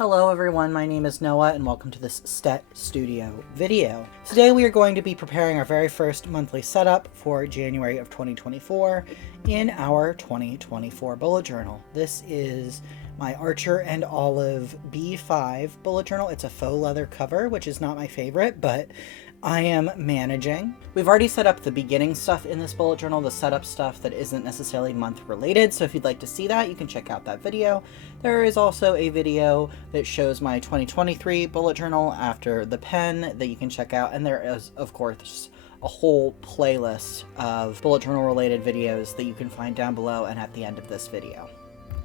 Hello everyone, my name is Noah and welcome to this Stet Studio video. Today we are going to be preparing our very first monthly setup for January of 2024 in our 2024 bullet journal. This is my Archer and Olive B5 bullet journal. It's a faux leather cover, which is not my favorite, but I am managing. We've already set up the beginning stuff in this bullet journal, the setup stuff that isn't necessarily month related, so if you'd like to see that, you can check out that video. There is also a video that shows my 2023 bullet journal after the pen that you can check out, and there is, of course, a whole playlist of bullet journal related videos that you can find down below and at the end of this video.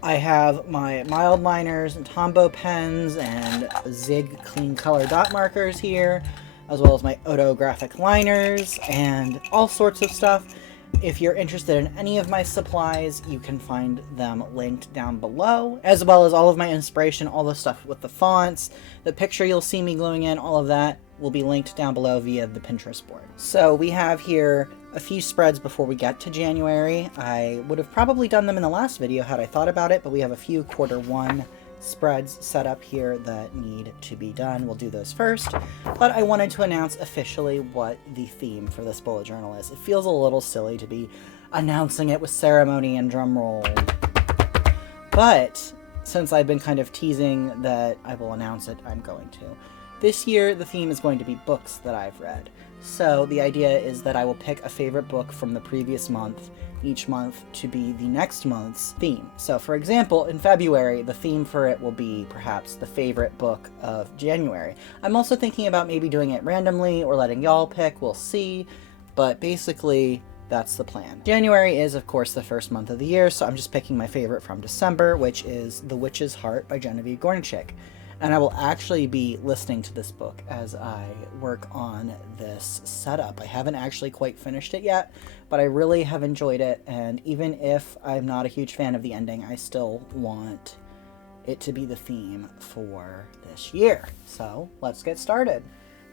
I have my mild liners and Tombow pens and Zig clean color dot markers here, as well as my Otographic liners and all sorts of stuff. If you're interested in any of my supplies, you can find them linked down below, as well as all of my inspiration, all the stuff with the fonts, the picture you'll see me gluing in, all of that will be linked down below via the Pinterest board. So we have here a few spreads before we get to January. I would have probably done them in the last video had I thought about it, but we have a few Q1 spreads set up here that need to be done. We'll do those first, but I wanted to announce officially what the theme for this bullet journal is. It feels a little silly to be announcing it with ceremony and drum roll, but since I've been kind of teasing that I will announce it, I'm going to. This year, the theme is going to be books that I've read. So the idea is that I will pick a favorite book from the previous month each month to be the next month's theme. So for example, in February, the theme for it will be perhaps the favorite book of January. I'm also thinking about maybe doing it randomly or letting y'all pick, we'll see, but basically that's the plan. January is, of course, the first month of the year, so I'm just picking my favorite from December, which is The Witch's Heart by Genevieve Gornichik. And I will actually be listening to this book as I work on this setup. I haven't actually quite finished it yet, but I really have enjoyed it, and even if I'm not a huge fan of the ending, I still want it to be the theme for this year. So let's get started.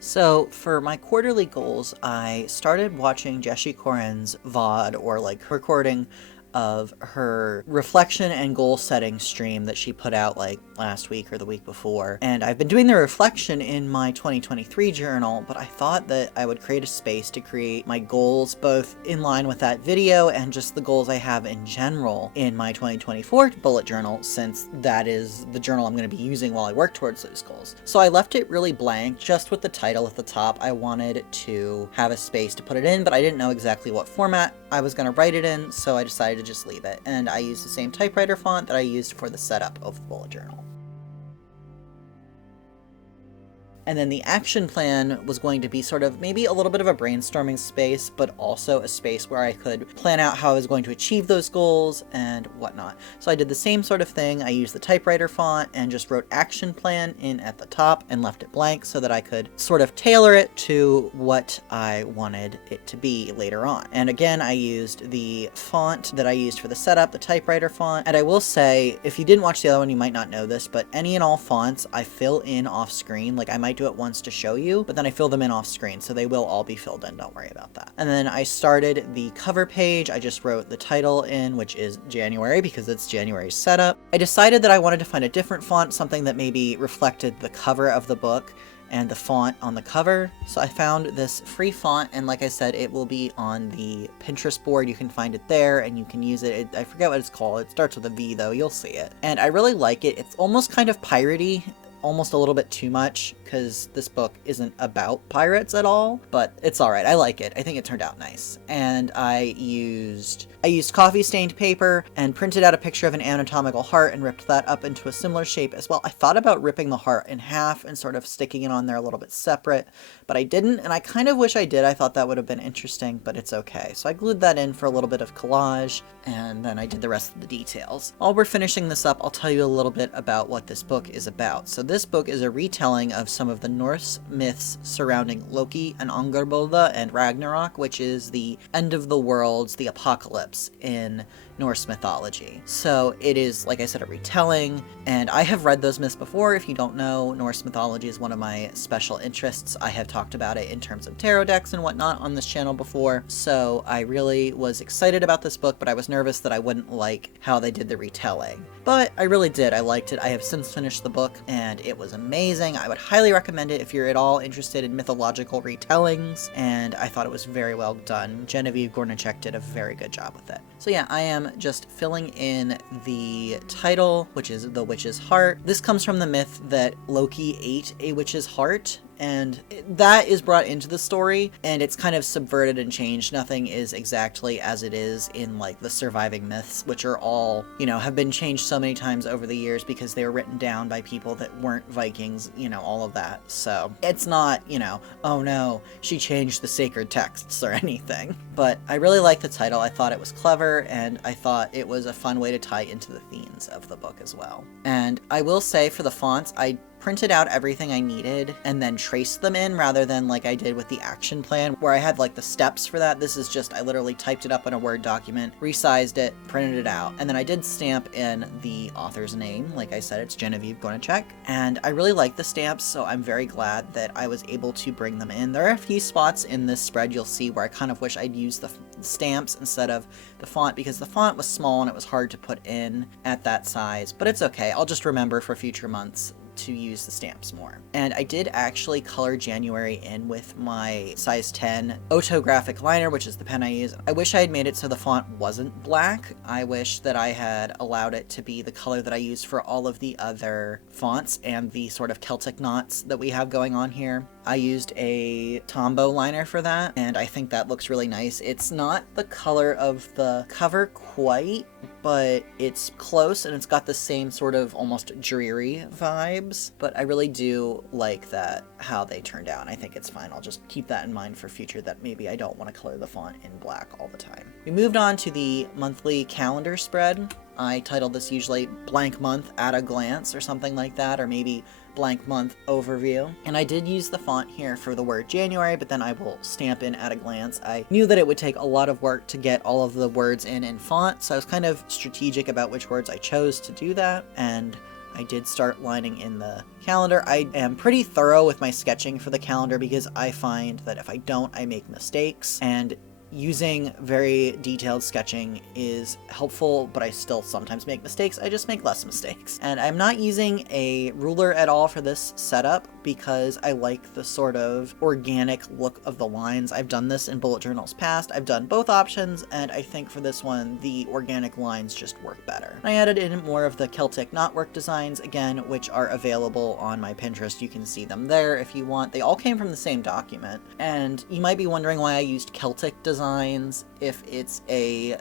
So for my quarterly goals, I started watching Jessie Corin's VOD, or like recording of her reflection and goal setting stream that she put out like last week or the week before. And I've been doing the reflection in my 2023 journal, but I thought that I would create a space to create my goals both in line with that video and just the goals I have in general in my 2024 bullet journal, since that is the journal I'm going to be using while I work towards those goals. So I left it really blank, just with the title at the top. I wanted to have a space to put it in, but I didn't know exactly what format I was going to write it in, so I decided to just leave it. And I used the same typewriter font that I used for the setup of the bullet journal. And then the action plan was going to be sort of maybe a little bit of a brainstorming space, but also a space where I could plan out how I was going to achieve those goals and whatnot. So I did the same sort of thing. I used the typewriter font and just wrote action plan in at the top and left it blank so that I could sort of tailor it to what I wanted it to be later on. And again, I used the font that I used for the setup, the typewriter font. And I will say, if you didn't watch the other one, you might not know this, but any and all fonts I fill in off screen. Like I might do it once to show you, but then I fill them in off screen, so they will all be filled in, don't worry about that. And then I started the cover page. I just wrote the title in, which is January, because it's January's setup. I decided that I wanted to find a different font, something that maybe reflected the cover of the book and the font on the cover. So I found this free font, and like I said, it will be on the Pinterest board. You can find it there and you can use it. I forget what it's called. It starts with a V though, you'll see it. And I really like it. It's almost kind of piratey, almost a little bit too much, because this book isn't about pirates at all, but it's alright. I like it. I think it turned out nice. And I used coffee stained paper and printed out a picture of an anatomical heart and ripped that up into a similar shape as well. I thought about ripping the heart in half and sort of sticking it on there a little bit separate, but I didn't, and I kind of wish I did. I thought that would have been interesting, but it's okay. So I glued that in for a little bit of collage, and then I did the rest of the details. While we're finishing this up, I'll tell you a little bit about what this book is about. So this book is a retelling of some of the Norse myths surrounding Loki and Angerboda and Ragnarok, which is the end of the worlds, the apocalypse. concepts in Norse mythology. So it is, like I said, a retelling, and I have read those myths before. If you don't know, Norse mythology is one of my special interests. I have talked about it in terms of tarot decks and whatnot on this channel before, so I really was excited about this book, but I was nervous that I wouldn't like how they did the retelling. But I really did. I liked it. I have since finished the book, and it was amazing. I would highly recommend it if you're at all interested in mythological retellings, and I thought it was very well done. Genevieve Gornichek did a very good job with it. So yeah, I am just filling in the title, which is The Witch's Heart. This comes from the myth that Loki ate a witch's heart, and that is brought into the story, and it's kind of subverted and changed. Nothing is exactly as it is in like the surviving myths, which are all, you know, have been changed so many times over the years because they were written down by people that weren't Vikings, you know, all of that. So it's not, you know, oh no, she changed the sacred texts or anything. But I really like the title. I thought it was clever, and I thought it was a fun way to tie into the themes of the book as well. And I will say, for the fonts, I printed out everything I needed and then traced them in, rather than like I did with the action plan where I had like the steps for that. This is just, I literally typed it up in a Word document, resized it, printed it out, and then I did stamp in the author's name. Like I said, it's Genevieve Gornichek, and I really like the stamps, so I'm very glad that I was able to bring them in. There are a few spots in this spread you'll see where I kind of wish I'd used the stamps instead of the font, because the font was small and it was hard to put in at that size, but it's okay. I'll just remember for future months to use the stamps more. And I did actually color January in with my size 10 Otographic liner, which is the pen I use. I wish I had made it so the font wasn't black. I wish that I had allowed it to be the color that I use for all of the other fonts and the sort of Celtic knots that we have going on here. I used a Tombow liner for that, and I think that looks really nice. It's not the color of the cover quite, but it's close, and it's got the same sort of almost dreary vibes, but I really do like that, how they turned out. I think it's fine. I'll just keep that in mind for future, that maybe I don't want to color the font in black all the time. We moved on to the monthly calendar spread. I titled this usually Blank Month at a Glance or something like that, or maybe Blank Month Overview. And I did use the font here for the word January, but then I will stamp in at a glance. I knew that it would take a lot of work to get all of the words in font, so I was kind of strategic about which words I chose to do that, and I did start lining in the calendar. I am pretty thorough with my sketching for the calendar because I find that if I don't, I make mistakes, and using very detailed sketching is helpful, but I still sometimes make mistakes. I just make less mistakes. And I'm not using a ruler at all for this setup because I like the sort of organic look of the lines. I've done this in bullet journals past. I've done both options, and I think for this one, the organic lines just work better. I added in more of the Celtic knotwork designs, again, which are available on my Pinterest. You can see them there if you want. They all came from the same document. And you might be wondering why I used Celtic designs if it's a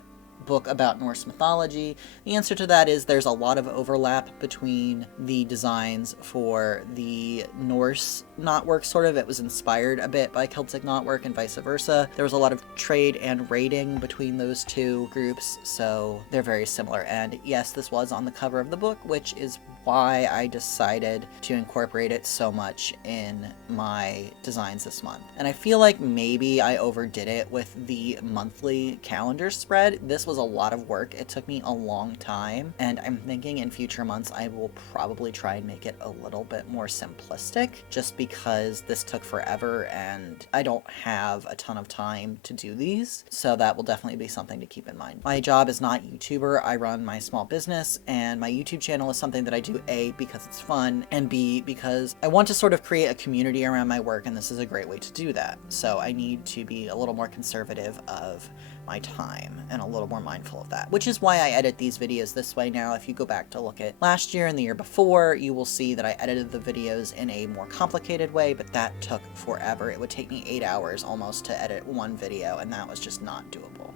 book about Norse mythology. The answer to that is there's a lot of overlap between the designs for the Norse knotwork, sort of. It was inspired a bit by Celtic knotwork and vice versa. There was a lot of trade and raiding between those two groups, so they're very similar. And yes, this was on the cover of the book, which is why I decided to incorporate it so much in my designs this month. And I feel like maybe I overdid it with the monthly calendar spread. This was a lot of work. It took me a long time, and I'm thinking in future months I will probably try and make it a little bit more simplistic, just because this took forever and I don't have a ton of time to do these, so that will definitely be something to keep in mind. My job is not YouTuber. I run my small business, and my YouTube channel is something that I do A, because it's fun, and B, because I want to sort of create a community around my work, and this is a great way to do that. So I need to be a little more conservative of my time and a little more mindful of that, which is why I edit these videos this way now. If you go back to look at last year and the year before, you will see that I edited the videos in a more complicated way, but that took forever. It would take me 8 hours almost to edit one video, and that was just not doable.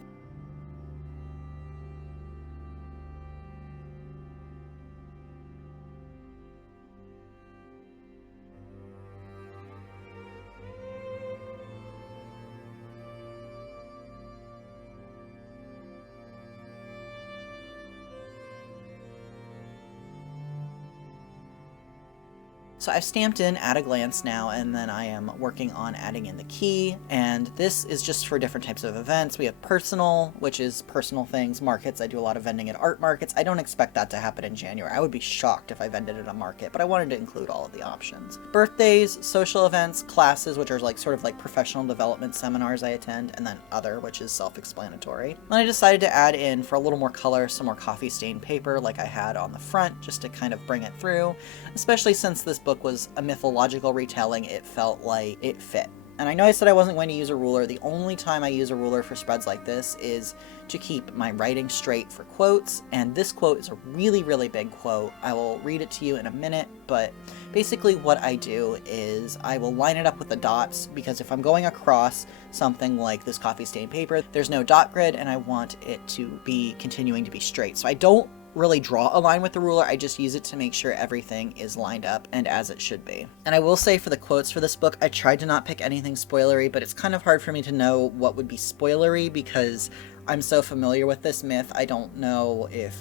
So I've stamped in at a glance now, and then I am working on adding in the key, and this is just for different types of events. We have personal, which is personal things, markets. I do a lot of vending at art markets. I don't expect that to happen in January. I would be shocked if I vended at a market, but I wanted to include all of the options. Birthdays, social events, classes, which are like sort of like professional development seminars I attend, and then other, which is self-explanatory. Then I decided to add in, for a little more color, some more coffee stained paper like I had on the front, just to kind of bring it through, especially since this book was a mythological retelling. It felt like it fit. And I know I said I wasn't going to use a ruler. The only time I use a ruler for spreads like this is to keep my writing straight for quotes, and this quote is a really, really big quote. I will read it to you in a minute, but basically what I do is I will line it up with the dots, because if I'm going across something like this coffee stained paper, there's no dot grid, and I want it to be continuing to be straight. So I don't really draw a line with the ruler, I just use it to make sure everything is lined up and as it should be. And I will say, for the quotes for this book, I tried to not pick anything spoilery, but it's kind of hard for me to know what would be spoilery because I'm so familiar with this myth. I don't know if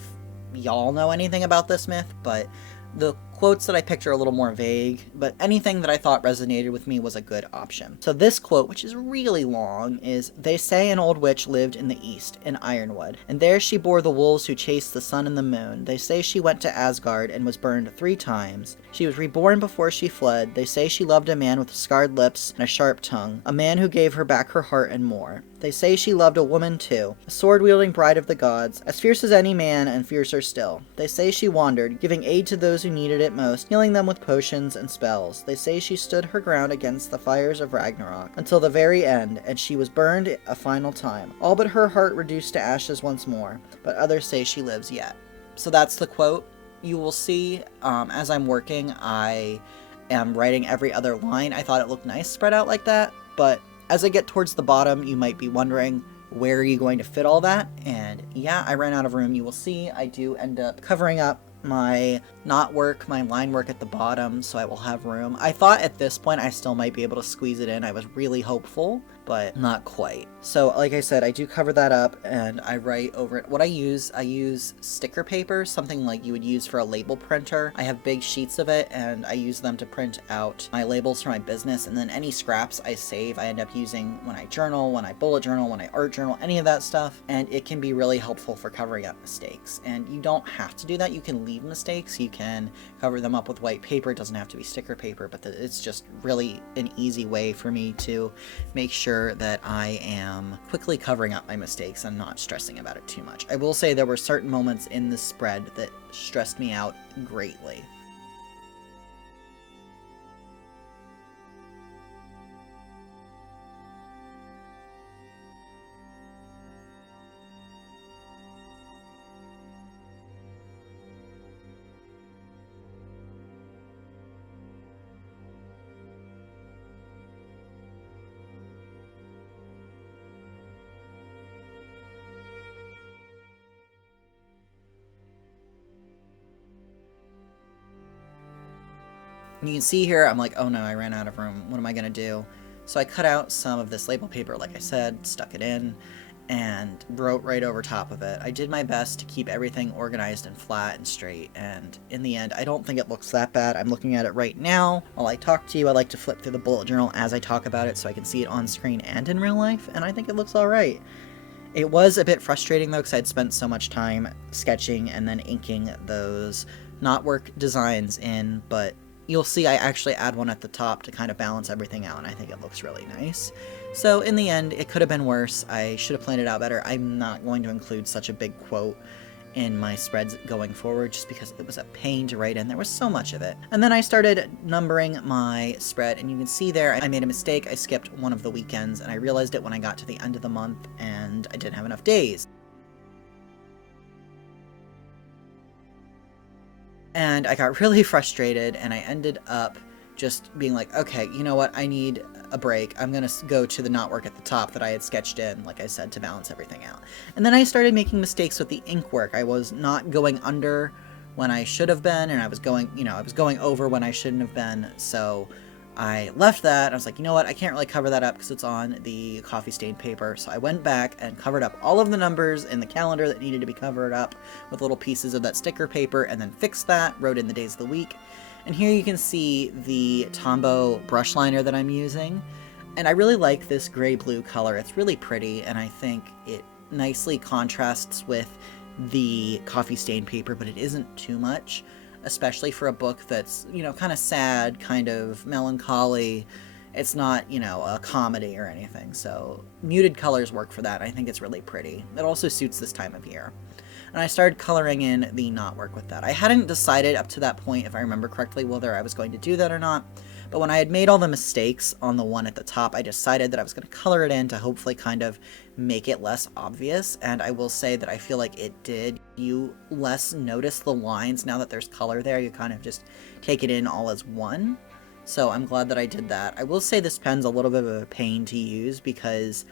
y'all know anything about this myth, but the quotes that I picked are a little more vague, but anything that I thought resonated with me was a good option. So this quote, which is really long, is, "They say an old witch lived in the east, in Ironwood, and there she bore the wolves who chased the sun and the moon. They say she went to Asgard and was burned 3 times. She was reborn before she fled. They say she loved a man with scarred lips and a sharp tongue, a man who gave her back her heart and more. They say she loved a woman too, a sword-wielding bride of the gods, as fierce as any man and fiercer still. They say she wandered, giving aid to those who needed it most, healing them with potions and spells. They say she stood her ground against the fires of Ragnarok, until the very end, and she was burned a final time, all but her heart reduced to ashes once more, but others say she lives yet." So that's the quote. You will see, as I'm working, I am writing every other line. I thought it looked nice spread out like that, but as I get towards the bottom, you might be wondering, where are you going to fit all that? And yeah, I ran out of room. You will see I do end up covering up my my line work at the bottom, so I will have room. I thought at this point I still might be able to squeeze it in. I was really hopeful, but not quite. So like I said, I do cover that up and I write over it. What I use sticker paper, something like you would use for a label printer. I have big sheets of it and I use them to print out my labels for my business, and then any scraps I save I end up using when I journal, when I bullet journal, when I art journal, any of that stuff, and it can be really helpful for covering up mistakes. And you don't have to do that. You can leave mistakes. You can cover them up with white paper. It doesn't have to be sticker paper, but it's just really an easy way for me to make sure that I am quickly covering up my mistakes and not stressing about it too much. I will say there were certain moments in this spread that stressed me out greatly. And you can see here, I'm like, oh no, I ran out of room. What am I going to do? So I cut out some of this label paper, like I said, stuck it in, and wrote right over top of it. I did my best to keep everything organized and flat and straight, and in the end, I don't think it looks that bad. I'm looking at it right now. While I talk to you, I like to flip through the bullet journal as I talk about it so I can see it on screen and in real life, and I think it looks alright. It was a bit frustrating though, because I'd spent so much time sketching and then inking those knotwork designs in, but you'll see I actually add one at the top to kind of balance everything out, and I think it looks really nice. So in the end, it could have been worse. I should have planned it out better. I'm not going to include such a big quote in my spreads going forward, just because it was a pain to write in. There was so much of it. And then I started numbering my spread, and you can see there I made a mistake. I skipped one of the weekends, and I realized it when I got to the end of the month, and I didn't have enough days. And I got really frustrated, and I ended up just being like, okay, you know what, I need a break. I'm gonna go to the knotwork at the top that I had sketched in, like I said, to balance everything out. And then I started making mistakes with the ink work. I was not going under when I should have been, and I was going over when I shouldn't have been, so I left that. I was like, you know what? I can't really cover that up because it's on the coffee stain paper. So I went back and covered up all of the numbers in the calendar that needed to be covered up with little pieces of that sticker paper, and then fixed that, wrote in the days of the week. And here you can see the Tombow brush liner that I'm using. And I really like this gray-blue color. It's really pretty, and I think it nicely contrasts with the coffee stain paper, but it isn't too much, especially for a book that's, you know, kind of sad, kind of melancholy. It's not, you know, a comedy or anything, so muted colors work for that. I think it's really pretty. It also suits this time of year. And I started coloring in the knot work with that. I hadn't decided up to that point, if I remember correctly, whether I was going to do that or not. But when I had made all the mistakes on the one at the top, I decided that I was going to color it in to hopefully kind of make it less obvious. And I will say that I feel like it did. You less notice the lines now that there's color there. You kind of just take it in all as one. So I'm glad that I did that. I will say this pen's a little bit of a pain to use because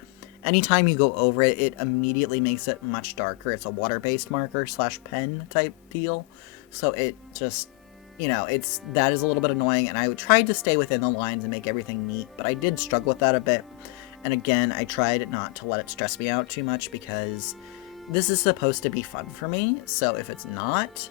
anytime you go over it, it immediately makes it much darker. It's a water-based marker / pen type deal. So it just, you know, that is a little bit annoying, and I tried to stay within the lines and make everything neat, but I did struggle with that a bit. And again, I tried not to let it stress me out too much because this is supposed to be fun for me. So if it's not,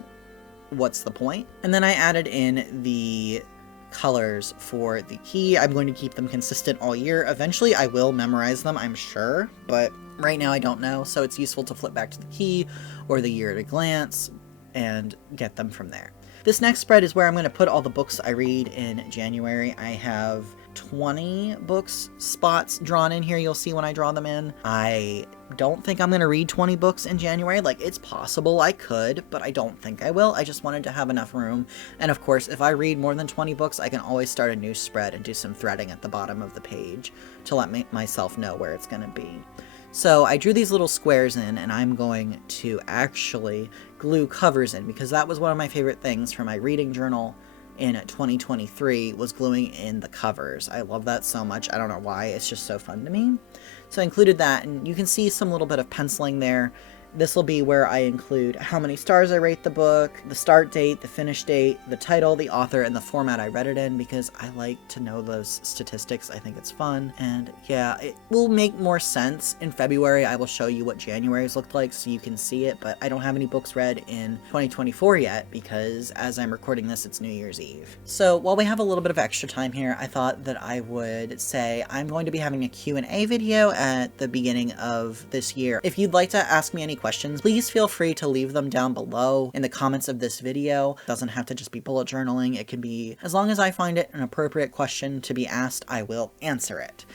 what's the point? And then I added in the colors for the key. I'm going to keep them consistent all year. Eventually I will memorize them, I'm sure, but right now I don't know, so it's useful to flip back to the key or the year at a glance and get them from there. This next spread is where I'm going to put all the books I read in January. I have 20 books spots drawn in here. You'll see when I draw them in. I don't think I'm going to read 20 books in January. Like, it's possible I could, but I don't think I will. I just wanted to have enough room. And of course, if I read more than 20 books, I can always start a new spread and do some threading at the bottom of the page to let myself know where it's going to be. So I drew these little squares in, and I'm going to actually glue covers in because that was one of my favorite things for my reading journal in 2023 was gluing in the covers. I love that so much. I don't know why. It's just so fun to me. So I included that, and you can see some little bit of penciling there. This will be where I include how many stars I rate the book, the start date, the finish date, the title, the author, and the format I read it in because I like to know those statistics. I think it's fun. And yeah, it will make more sense. In February, I will show you what January's looked like so you can see it, but I don't have any books read in 2024 yet because as I'm recording this, it's New Year's Eve. So while we have a little bit of extra time here, I thought that I would say I'm going to be having a Q&A video at the beginning of this year. If you'd like to ask me any questions, please feel free to leave them down below in the comments of this video. It doesn't have to just be bullet journaling. It can be, as long as I find it an appropriate question to be asked, I will answer it.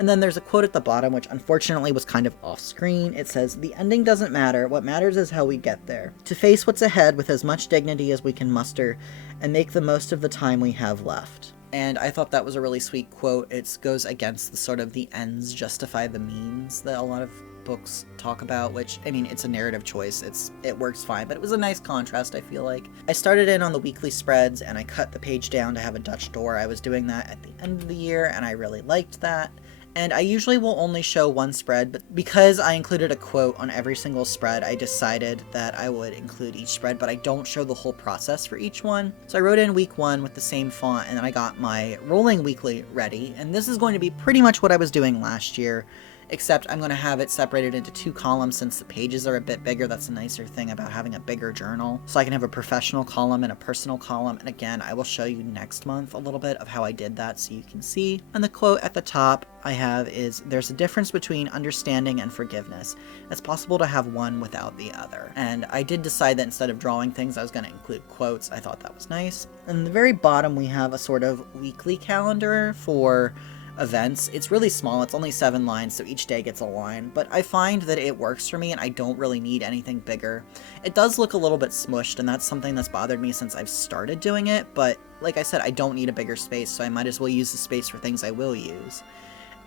And then there's a quote at the bottom, which unfortunately was kind of off screen. It says, "The ending doesn't matter. What matters is how we get there. To face what's ahead with as much dignity as we can muster and make the most of the time we have left." And I thought that was a really sweet quote. It goes against the sort of the ends justify the means that a lot of books talk about, which, I mean, it's a narrative choice. It works fine, but it was a nice contrast, I feel like. I started in on the weekly spreads, and I cut the page down to have a Dutch door. I was doing that at the end of the year, and I really liked that. And I usually will only show one spread, but because I included a quote on every single spread, I decided that I would include each spread, but I don't show the whole process for each one. So I wrote in week 1 with the same font, and then I got my rolling weekly ready, and this is going to be pretty much what I was doing last year, except I'm going to have it separated into 2 columns since the pages are a bit bigger. That's a nicer thing about having a bigger journal. So I can have a professional column and a personal column, and again, I will show you next month a little bit of how I did that so you can see. And the quote at the top I have is, "There's a difference between understanding and forgiveness. It's possible to have one without the other." And I did decide that instead of drawing things, I was going to include quotes. I thought that was nice. And at the very bottom, we have a sort of weekly calendar for events. It's really small. It's only 7 lines, so each day gets a line, but I find that it works for me and I don't really need anything bigger. It does look a little bit smushed, and that's something that's bothered me since I've started doing it, but like I said, I don't need a bigger space, so I might as well use the space for things I will use.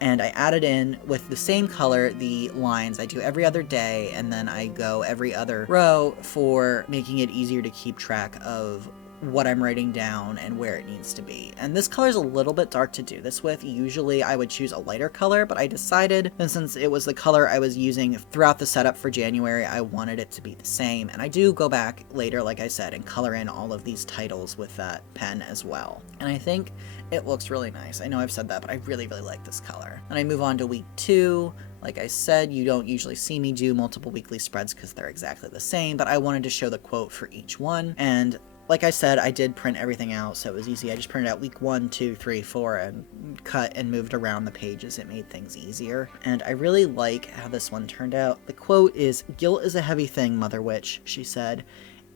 And I added in, with the same color, the lines I do every other day, and then I go every other row for making it easier to keep track of what I'm writing down and where it needs to be. And this color is a little bit dark to do this with. Usually I would choose a lighter color, but I decided, and since it was the color I was using throughout the setup for January, I wanted it to be the same. And I do go back later, like I said, and color in all of these titles with that pen as well. And I think it looks really nice. I know I've said that, but I really, really like this color. And I move on to week 2. Like I said, you don't usually see me do multiple weekly spreads because they're exactly the same, but I wanted to show the quote for each one. And like I said, I did print everything out, so it was easy. I just printed out week 1, 2, 3, 4, and cut and moved around the pages. It made things easier. And I really like how this one turned out. The quote is, "Guilt is a heavy thing, Mother Witch," she said.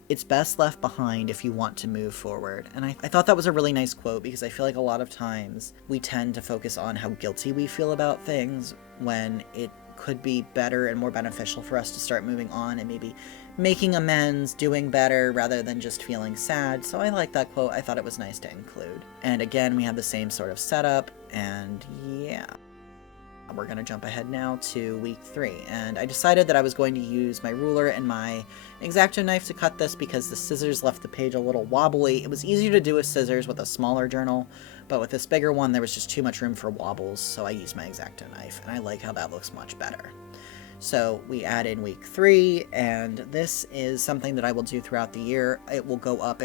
"It's best left behind if you want to move forward." And I thought that was a really nice quote, because I feel like a lot of times we tend to focus on how guilty we feel about things when it could be better and more beneficial for us to start moving on and maybe making amends, doing better, rather than just feeling sad. So I like that quote. I thought it was nice to include. And again, we have the same sort of setup, and yeah. We're going to jump ahead now to week 3, and I decided that I was going to use my ruler and my X-Acto knife to cut this because the scissors left the page a little wobbly. It was easier to do with scissors with a smaller journal, but with this bigger one there was just too much room for wobbles, so I used my X-Acto knife, and I like how that looks much better. So we add in week 3, and this is something that I will do throughout the year. It will go up.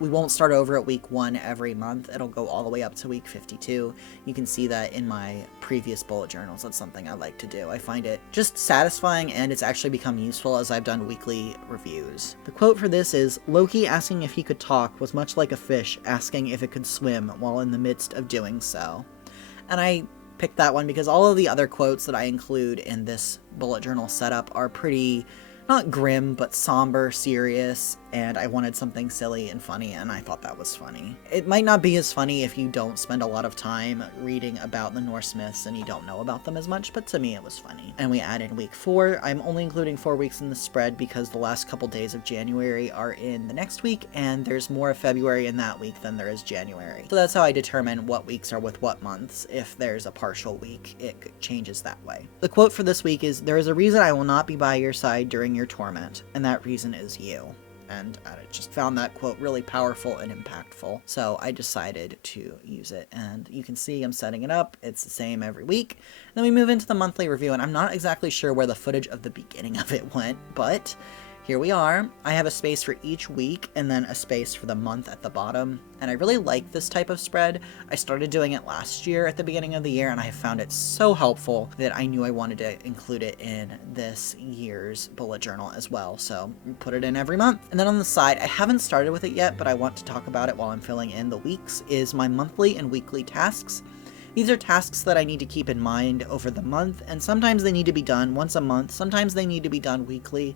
We won't start over at week 1 every month. It'll go all the way up to week 52. You can see that in my previous bullet journals. That's something I like to do. I find it just satisfying, and it's actually become useful as I've done weekly reviews. The quote for this is, "Loki asking if he could talk was much like a fish asking if it could swim while in the midst of doing so." And I picked that one because all of the other quotes that I include in this bullet journal setup are pretty, not grim, but somber, serious, and I wanted something silly and funny, and I thought that was funny. It might not be as funny if you don't spend a lot of time reading about the Norse myths and you don't know about them as much, but to me it was funny. And we add in week 4. I'm only including 4 weeks in the spread because the last couple days of January are in the next week, and there's more of February in that week than there is January. So that's how I determine what weeks are with what months. If there's a partial week, it changes that way. The quote for this week is, "There is a reason I will not be by your side during your torment, and that reason is you." And I just found that quote really powerful and impactful, so I decided to use it. And you can see I'm setting it up. It's the same every week. And then we move into the monthly review, and I'm not exactly sure where the footage of the beginning of it went, but here we are. I have a space for each week and then a space for the month at the bottom, and I really like this type of spread. I started doing it last year at the beginning of the year, and I found it so helpful that I knew I wanted to include it in this year's bullet journal as well, so put it in every month. And then on the side, I haven't started with it yet, but I want to talk about it while I'm filling in the weeks, is my monthly and weekly tasks. These are tasks that I need to keep in mind over the month, and sometimes they need to be done once a month, sometimes they need to be done weekly.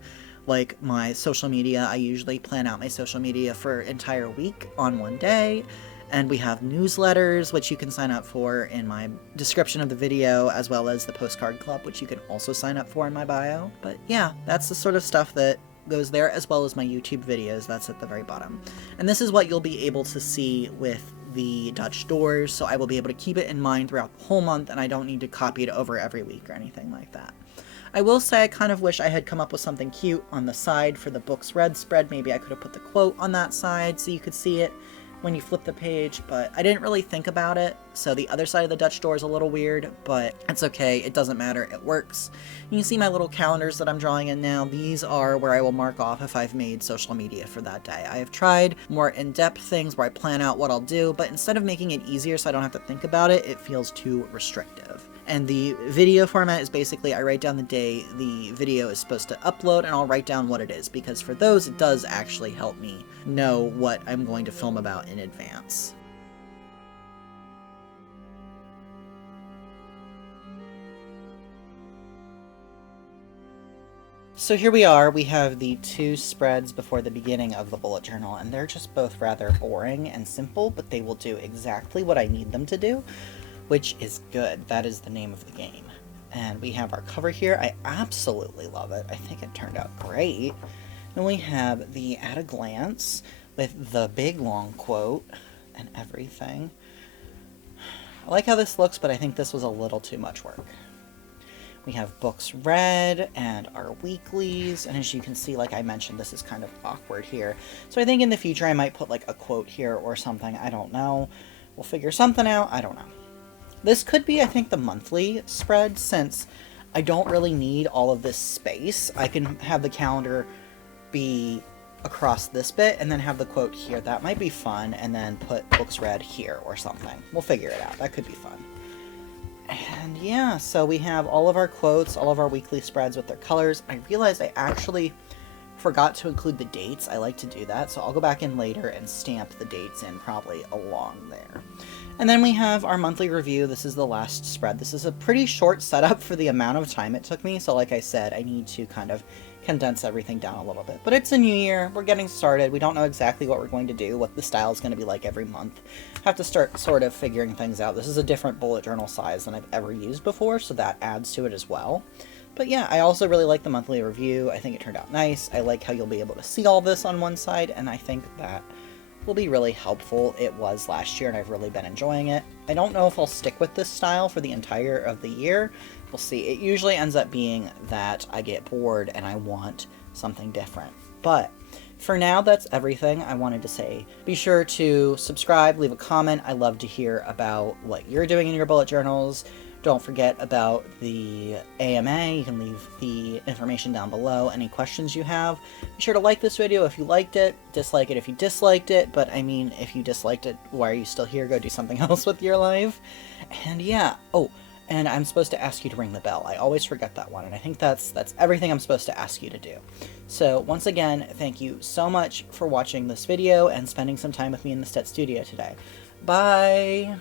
Like my social media, I usually plan out my social media for an entire week on one day. And we have newsletters, which you can sign up for in my description of the video, as well as the postcard club, which you can also sign up for in my bio. But yeah, that's the sort of stuff that goes there, as well as my YouTube videos. That's at the very bottom. And this is what you'll be able to see with the Dutch doors, so I will be able to keep it in mind throughout the whole month, and I don't need to copy it over every week or anything like that. I will say I kind of wish I had come up with something cute on the side for the books read spread. Maybe I could have put the quote on that side so you could see it when you flip the page, but I didn't really think about it, so the other side of the Dutch door is a little weird, but it's okay, it doesn't matter, it works. You can see my little calendars that I'm drawing in now. These are where I will mark off if I've made social media for that day. I have tried more in-depth things where I plan out what I'll do, but instead of making it easier so I don't have to think about it, it feels too restrictive. And the video format is basically I write down the day the video is supposed to upload, and I'll write down what it is, because for those it does actually help me know what I'm going to film about in advance. So here we are, we have the 2 spreads before the beginning of the bullet journal, and they're just both rather boring and simple, but they will do exactly what I need them to do, which is good. That is the name of the game. And we have our cover here. I absolutely love it. I think it turned out great. And we have the at a glance with the big long quote and everything. I like how this looks, but I think this was a little too much work. We have books read and our weeklies, and as you can see, like I mentioned, this is kind of awkward here. So I think in the future I might put like a quote here or something. I don't know. We'll figure something out. I don't know. This could be, I think, the monthly spread, since I don't really need all of this space. I can have the calendar be across this bit and then have the quote here. That might be fun, and then put books read here or something. We'll figure it out. That could be fun. And yeah, so we have all of our quotes, all of our weekly spreads with their colors. I realized I actually forgot to include the dates. I like to do that, so I'll go back in later and stamp the dates in probably along there. And then we have our monthly review. This is the last spread. This is a pretty short setup for the amount of time it took me, so like I said, I need to kind of condense everything down a little bit. But it's a new year, we're getting started, we don't know exactly what we're going to do, what the style is going to be like every month. Have to start sort of figuring things out. This is a different bullet journal size than I've ever used before, so that adds to it as well. But yeah, I also really like the monthly review. I think it turned out nice. I like how you'll be able to see all this on one side, and I think that will be really helpful. It was last year, and I've really been enjoying it. I don't know if I'll stick with this style for the entire of the year. We'll see. It usually ends up being that I get bored and I want something different. But for now, that's everything I wanted to say. Be sure to subscribe, leave a comment. I love to hear about what you're doing in your bullet journals. Don't forget about the AMA. You can leave the information down below. Any questions you have. Be sure to like this video if you liked it. Dislike it if you disliked it. But I mean, if you disliked it, why are you still here? Go do something else with your life. And yeah. Oh, and I'm supposed to ask you to ring the bell. I always forget that one. And I think that's everything I'm supposed to ask you to do. So once again, thank you so much for watching this video and spending some time with me in the Stet Studio today. Bye!